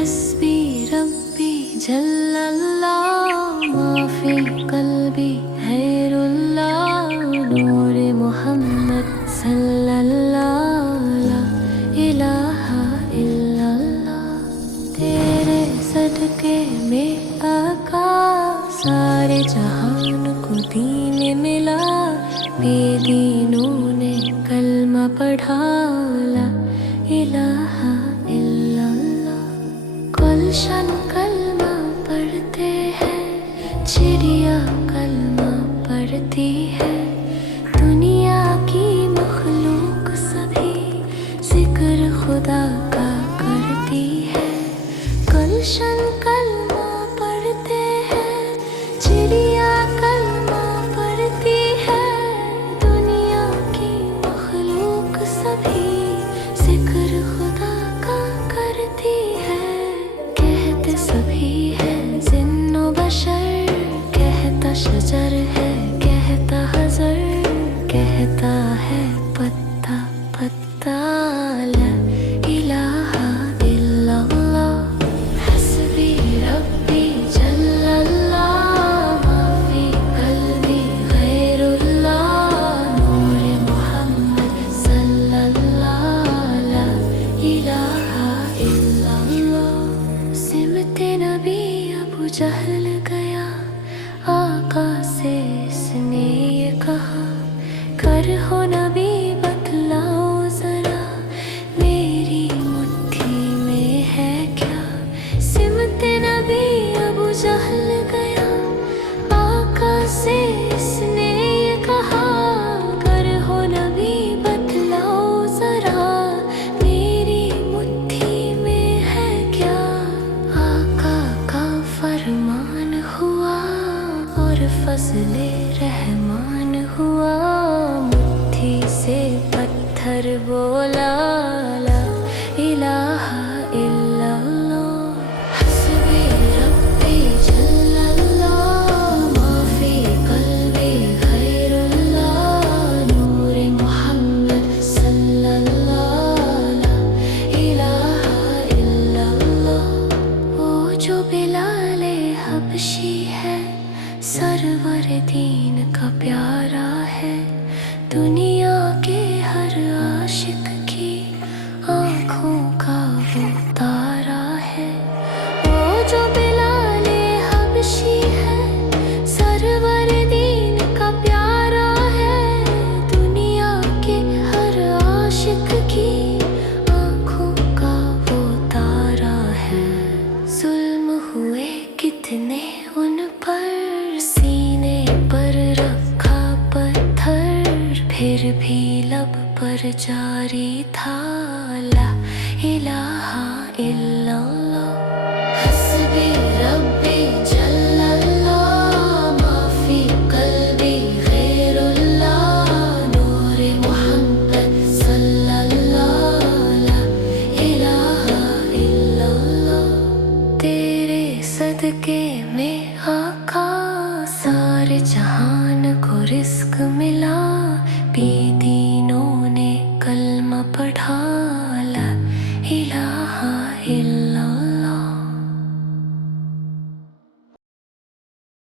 حسبی ربی جل اللہ ما فی قلبی غیر اللہ نور محمد صلی اللہ لا الہ الا اللہ۔ تیرے صدقے میں آقا سارے جہان کو دین ملا، بے دینوں نے کلمہ پڑھا لا الہ الا اللہ۔ گلشن کلمہ پڑھتے ہیں، چڑیا کلمہ پڑھتی ہے، دنیا کی مخلوق سبھی ذکر خدا کا کرتی ہے۔ گلشن کلمہ پڑھتے ہیں، چڑیا کلمہ پڑھتی ہے، دنیا کی مخلوق سبھی ذکر خدا کا کرتی ہے۔ کہتے سبھی ہے جن و بشر، کہتا شجر ہے، کہتا حجر، کہتا ہے پتا پتا لا الہ الا اللہ۔ حسبی ربی جل اللہ ما فی قلبی غیر اللہ نور محمد صلی اللہ لا الہ الا اللہ۔ سمت نبی ابو جہل گیا، آقا سے اس نے یہ کہا، کر ہو نبی بتلاؤ ذرا، میری مٹھی میں ہے کیا۔ سمت نبی ابو جہل گیا، آقا سے اس نے یہ کہا، کر ہو نبی بتلاؤ ذرا، میری مٹھی میں ہے کیا۔ آقا کا فرمان ہوا اور فضل رحمان ہوا، مٹھی سے پتھر بولا لا الہ الا اللہ۔ حسبی ربی جل اللہ ما فی قلبی غیر اللہ نور محمد صلی اللہ لا الہ الا اللہ۔ وہ جو بلال حبشی ہے، سرور دین کا پیارا ہے، دنیا کے ہر عاشق کی آنکھوں کا وہ تارا ہے۔ وہ جو بلال حبشی ہے، سرور دین کا پیارا ہے، دنیا کے ہر عاشق کی آنکھوں کا وہ تارا ہے۔ ظلم ہوئے کتنے ان پر، سینے پر رکھا پتھر، پھر بھی لب پر جاری تھا لا الہ الا اللہ۔ حسبی ربی جل اللہ ما فی قلبی غیر اللہ نور محمد صلی اللہ لا الہ الا اللہ۔ تیرے صدقے میں آقا سارے جہان کو رزق ملا، بے دین